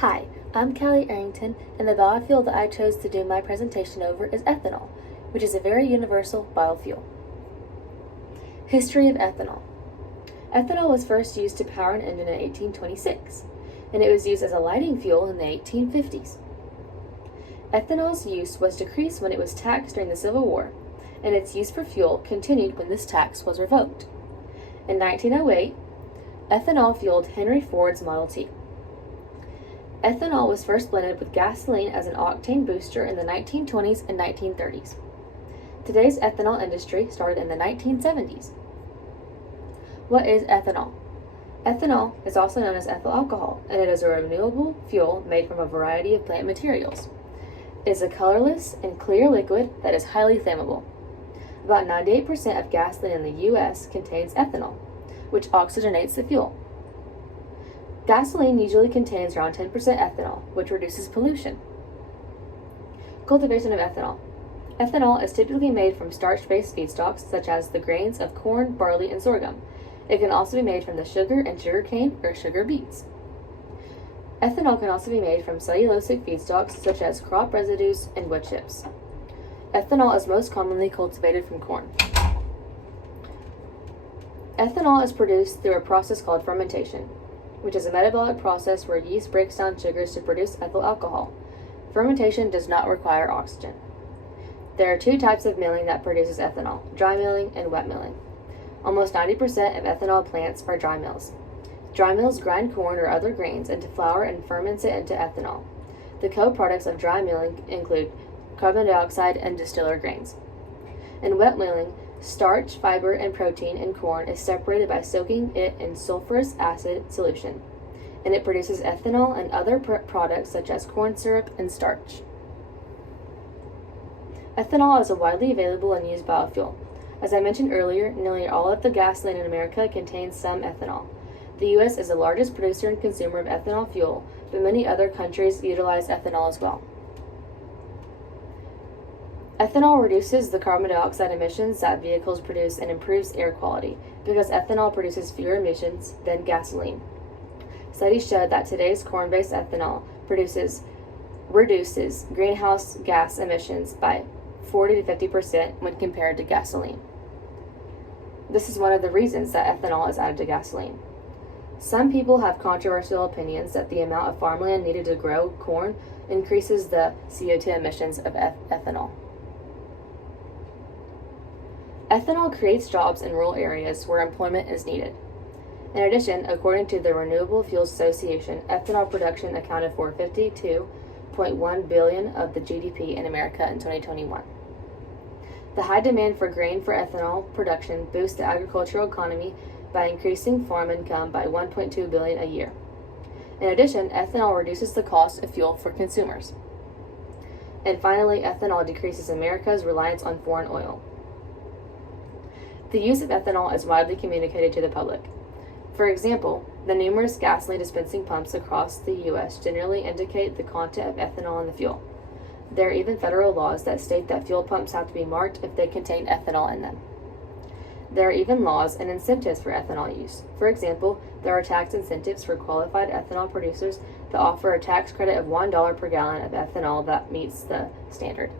Hi, I'm Callie Arrington, and the biofuel that I chose to do my presentation over is ethanol, which is a very universal biofuel. History of ethanol. Ethanol was first used to power an engine in 1826, and it was used as a lighting fuel in the 1850s. Ethanol's use was decreased when it was taxed during the Civil War, and its use for fuel continued when this tax was revoked. In 1908, ethanol fueled Henry Ford's Model T. Ethanol was first blended with gasoline as an octane booster in the 1920s and 1930s. Today's ethanol industry started in the 1970s. What is ethanol? Ethanol is also known as ethyl alcohol, and it is a renewable fuel made from a variety of plant materials. It is a colorless and clear liquid that is highly flammable. About 98% of gasoline in the U.S. contains ethanol, which oxygenates the fuel. Gasoline usually contains around 10% ethanol, which reduces pollution. Cultivation of ethanol. Ethanol is typically made from starch-based feedstocks such as the grains of corn, barley, and sorghum. It can also be made from the sugar and sugarcane or sugar beets. Ethanol can also be made from cellulosic feedstocks such as crop residues and wood chips. Ethanol is most commonly cultivated from corn. Ethanol is produced through a process called fermentation, which is a metabolic process where yeast breaks down sugars to produce ethyl alcohol. Fermentation does not require oxygen. There are two types of milling that produces ethanol: dry milling and wet milling. Almost 90% of ethanol plants are dry mills. Dry mills grind corn or other grains into flour and ferment it into ethanol. The co-products of dry milling include carbon dioxide and distiller grains. In wet milling, starch, fiber, and protein in corn is separated by soaking it in sulfurous acid solution, and it produces ethanol and other products such as corn syrup and starch. Ethanol is a widely available and used biofuel. As I mentioned earlier, nearly all of the gasoline in America contains some ethanol. The U.S. is the largest producer and consumer of ethanol fuel, but many other countries utilize ethanol as well. Ethanol reduces the carbon dioxide emissions that vehicles produce and improves air quality because ethanol produces fewer emissions than gasoline. Studies show that today's corn-based ethanol reduces greenhouse gas emissions by 40 to 50% when compared to gasoline. This is one of the reasons that ethanol is added to gasoline. Some people have controversial opinions that the amount of farmland needed to grow corn increases the CO2 emissions of ethanol. Ethanol creates jobs in rural areas where employment is needed. In addition, according to the Renewable Fuels Association, ethanol production accounted for $52.1 billion of the GDP in America in 2021. The high demand for grain for ethanol production boosts the agricultural economy by increasing farm income by $1.2 billion a year. In addition, ethanol reduces the cost of fuel for consumers. And finally, ethanol decreases America's reliance on foreign oil. The use of ethanol is widely communicated to the public. For example, the numerous gasoline dispensing pumps across the U.S. generally indicate the content of ethanol in the fuel. There are even federal laws that state that fuel pumps have to be marked if they contain ethanol in them. There are even laws and incentives for ethanol use. For example, there are tax incentives for qualified ethanol producers that offer a tax credit of $1 per gallon of ethanol that meets the standard.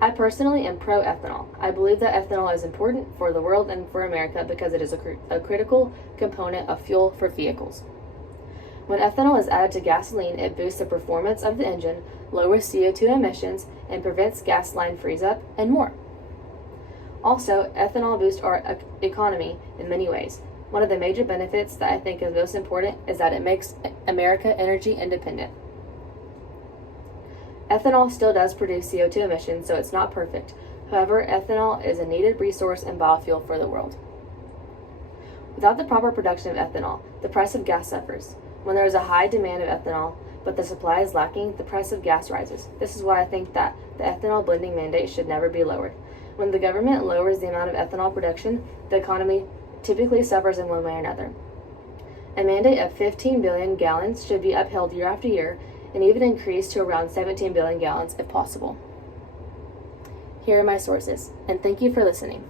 I personally am pro-ethanol. I believe that ethanol is important for the world and for America because it is a critical component of fuel for vehicles. When ethanol is added to gasoline, it boosts the performance of the engine, lowers CO2 emissions, and prevents gas line freeze-up, and more. Also, ethanol boosts our economy in many ways. One of the major benefits that I think is most important is that it makes America energy independent. Ethanol still does produce CO2 emissions, so it's not perfect. However, ethanol is a needed resource and biofuel for the world. Without the proper production of ethanol, the price of gas suffers. When there is a high demand of ethanol, but the supply is lacking, the price of gas rises. This is why I think that the ethanol blending mandate should never be lowered. When the government lowers the amount of ethanol production, the economy typically suffers in one way or another. A mandate of 15 billion gallons should be upheld year after year, and even increased to around 17 billion gallons if possible. Here are my sources, and thank you for listening.